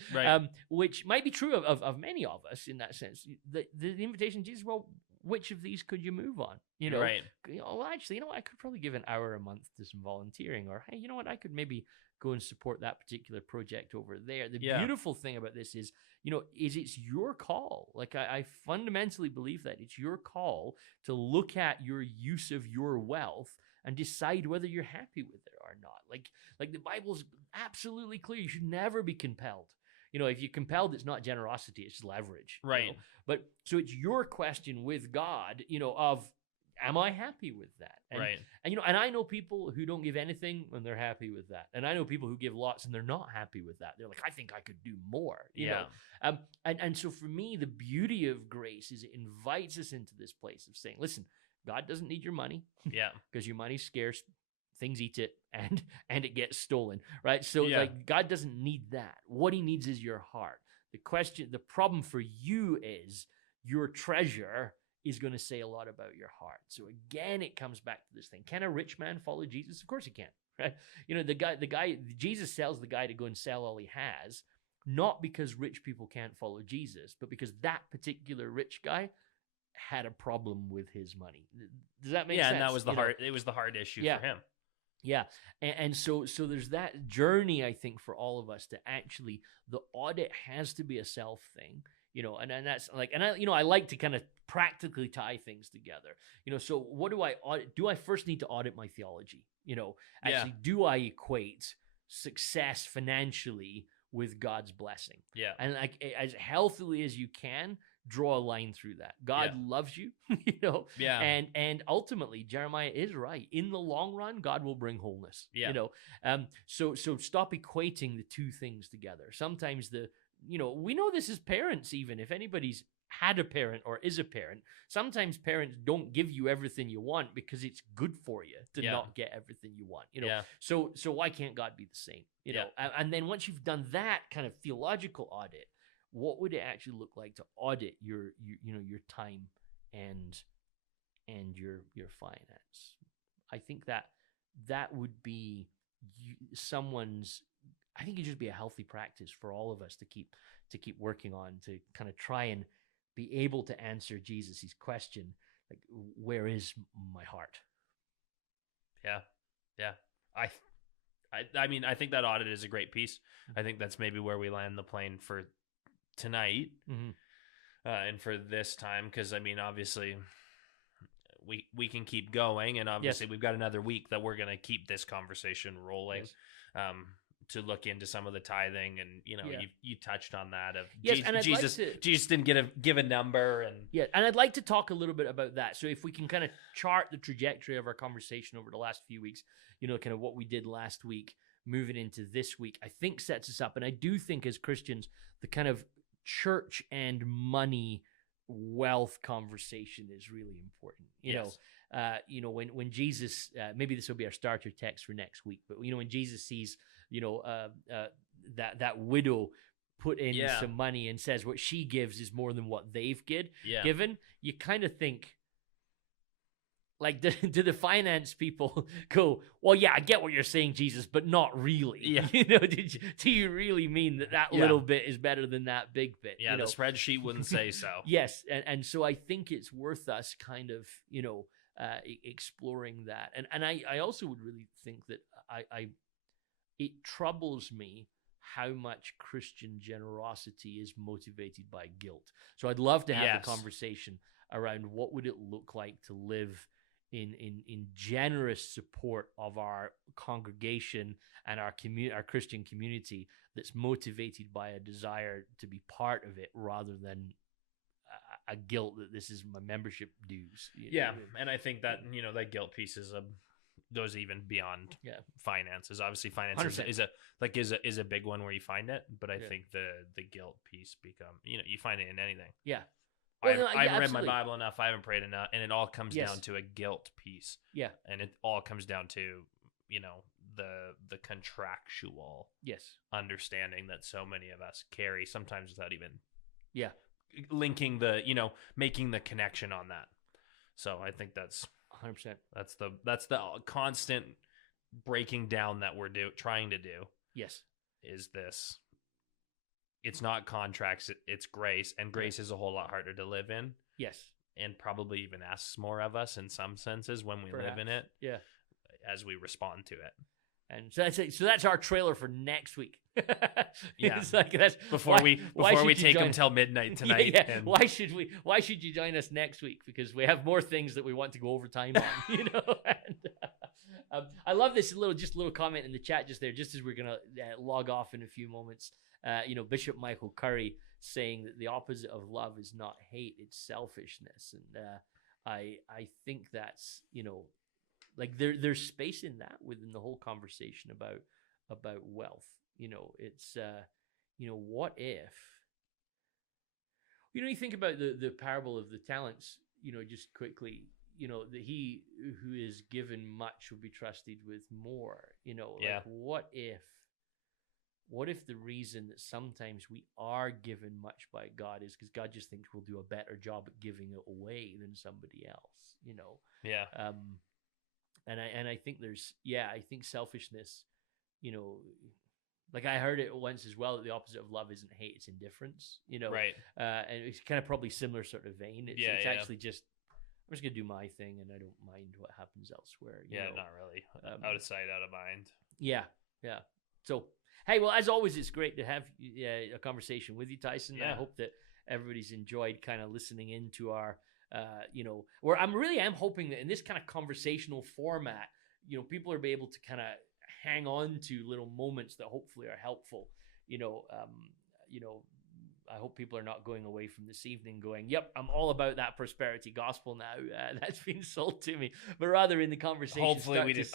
Which might be true of many of us in that sense. The invitation to Jesus, well, which of these could you move on? Right. Well, actually, I could probably give an hour a month to some volunteering, or hey, you know what, I could maybe go and support that particular project over there. The beautiful thing about this is it's your call. Like I fundamentally believe that it's your call to look at your use of your wealth and decide whether you're happy with it or not. Like the Bible's absolutely clear. You should never be compelled. If you're compelled, it's not generosity, it's leverage. Right. But so it's your question with God, of, am I happy with that? Right. And I know people who don't give anything and they're happy with that. And I know people who give lots and they're not happy with that. They're like, I think I could do more. You know? And so for me, the beauty of grace is it invites us into this place of saying, listen, God doesn't need your money. Because your money's scarce. Things eat it and it gets stolen, right? So God doesn't need that. What he needs is your heart. The problem for you is your treasure is going to say a lot about your heart. So again, it comes back to this thing. Can a rich man follow Jesus? Of course he can, right? The guy, Jesus tells the guy to go and sell all he has, not because rich people can't follow Jesus, but because that particular rich guy had a problem with his money. Does that make sense? Yeah, and that was it was the hard issue for him. Yeah. And so there's that journey, I think, for all of us to actually, the audit has to be a self thing, and that's like, and I like to kind of practically tie things together, so what do I audit? Do I first need to audit my theology? Actually, do I equate success financially with God's blessing? And like as healthily as you can, draw a line through that. God loves you, and ultimately Jeremiah is right. In the long run, God will bring wholeness, so stop equating the two things together. Sometimes we know this as parents, even if anybody's had a parent or is a parent, sometimes parents don't give you everything you want because it's good for you to not get everything you want, so why can't God be the same, and then once you've done that kind of theological audit, what would it actually look like to audit your time and your finance? I think that would be I think it'd just be a healthy practice for all of us to keep working on, to kind of try and be able to answer Jesus' question, like, where is my heart? I mean, I think that audit is a great piece. I think that's maybe where we land the plane for tonight, and for this time, because I mean, obviously we can keep going, and obviously we've got another week that we're going to keep this conversation rolling, to look into some of the tithing, and you touched on that of Jesus didn't give a number, and and I'd like to talk a little bit about that. So if we can kind of chart the trajectory of our conversation over the last few weeks, kind of what we did last week moving into this week, I think sets us up. And I do think as Christians, the kind of church and money wealth conversation is really important, when Jesus, maybe this will be our starter text for next week, but when Jesus sees, that widow put in some money and says what she gives is more than what they've given, you kind of think, like, do the finance people go, well, yeah, I get what you're saying, Jesus, but not really. Yeah. Do you really mean that little bit is better than that big bit? Yeah, the spreadsheet wouldn't say so. Yes, and so I think it's worth us kind of, exploring that. And I also would really think that it troubles me how much Christian generosity is motivated by guilt. So I'd love to have a conversation around what would it look like to live in generous support of our congregation and our Christian community that's motivated by a desire to be part of it rather than a guilt that this is my membership dues. And I think that that guilt piece goes even beyond finances. Obviously, finances 100%. is a big one where you find it, but I think the guilt piece you find it in anything. Yeah. I haven't read my Bible enough. I haven't prayed enough, and it all comes down to a guilt piece. Yeah, and it all comes down to the contractual understanding that so many of us carry, sometimes without even linking making the connection on that. So I think that's 100%. That's the constant breaking down that we're trying to do. Yes, is this. It's not contracts, it's grace, and grace is a whole lot harder to live in. Yes. And probably even asks more of us in some senses when we live in it. Yeah. As we respond to it. And so that's it. So that's our trailer for next week. It's like that's before we take them till midnight tonight. And why should you join us next week? Because we have more things that we want to go over time on. And, I love this little comment in the chat just there, just as we're gonna log off in a few moments. Bishop Michael Curry saying that the opposite of love is not hate, it's selfishness. And I think that's, like there's space in that within the whole conversation about wealth. It's, what if, you think about the parable of the talents, just quickly, that he who is given much will be trusted with more, like what if the reason that sometimes we are given much by God is because God just thinks we'll do a better job at giving it away than somebody else, Yeah. And I think I think selfishness, like I heard it once as well, that the opposite of love isn't hate, it's indifference, Right. And it's kind of probably similar sort of vein. It's actually just, I'm just going to do my thing and I don't mind what happens elsewhere. Not really. Out of sight, out of mind. Yeah. Yeah. So, hey, well, as always, it's great to have a conversation with you, Tyson. Yeah. I hope that everybody's enjoyed kind of listening into our, where I'm hoping that in this kind of conversational format, people are able to kind of hang on to little moments that hopefully are helpful. I hope people are not going away from this evening going, yep, I'm all about that prosperity gospel now. That's been sold to me. But rather in the conversation, hopefully we didn't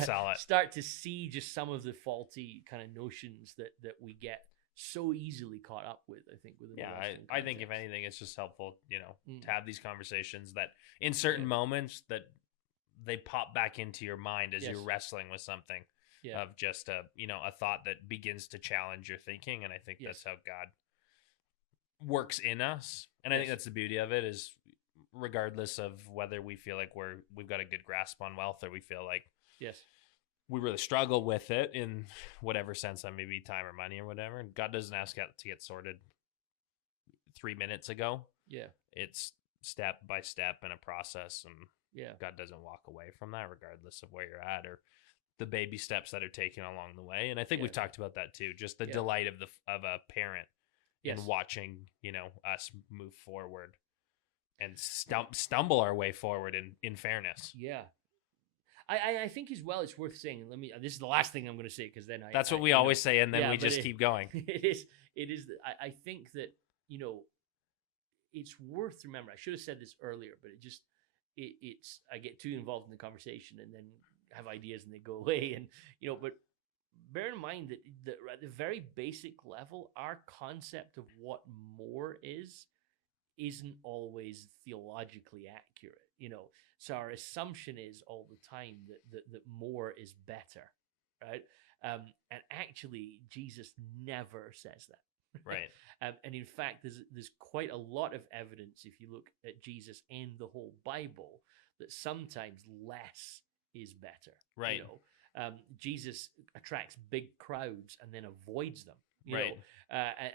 sell it. Start to see just some of the faulty kind of notions that we get so easily caught up with, I think. I think if anything, it's just helpful, to have these conversations that in certain moments that they pop back into your mind as you're wrestling with something of just a thought that begins to challenge your thinking. And I think that's how God works in us. And I think that's the beauty of it, is regardless of whether we feel like we've got a good grasp on wealth, or we feel like we really struggle with it in whatever sense, that may be time or money or whatever. God doesn't ask it to get sorted 3 minutes ago. It's step by step in a process, and God doesn't walk away from that regardless of where you're at or the baby steps that are taken along the way. And I think we've talked about that too, just the delight of a parent in watching, us move forward and stumble our way forward in fairness. Yeah. I think as well, it's worth saying, this is the last thing I'm going to say, because then that's what we always say, and then we just keep going. It is. I think that, it's worth remembering. I should have said this earlier, but it's, I get too involved in the conversation and then have ideas and they go away. And, but bear in mind that at the very basic level, our concept of what more is isn't always theologically accurate, So our assumption is all the time that more is better, right? And actually, Jesus never says that. Right. And in fact, there's quite a lot of evidence, if you look at Jesus and the whole Bible, that sometimes less is better. Right. Jesus attracts big crowds and then avoids them. Right.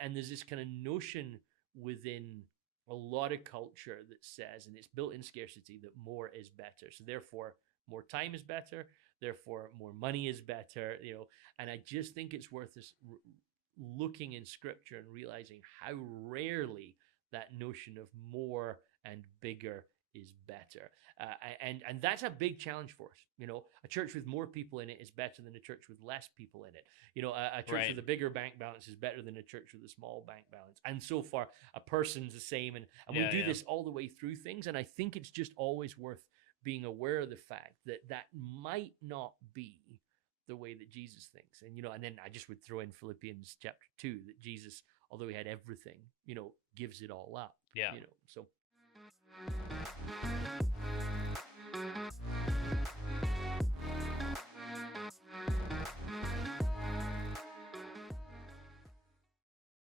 And there's this kind of notion within a lot of culture that says, and it's built in scarcity, that more is better. So therefore, more time is better. Therefore, more money is better. And I just think it's worth us looking in Scripture and realizing how rarely that notion of more and bigger is better. And that's a big challenge for us. A church with more people in it is better than a church with less people in it. A church Right. with a bigger bank balance is better than a church with a small bank balance. And so far, a person's the same. And we do this all the way through things. And I think it's just always worth being aware of the fact that that might not be the way that Jesus thinks. And then I just would throw in Philippians chapter 2, that Jesus, although he had everything, gives it all up. Yeah. So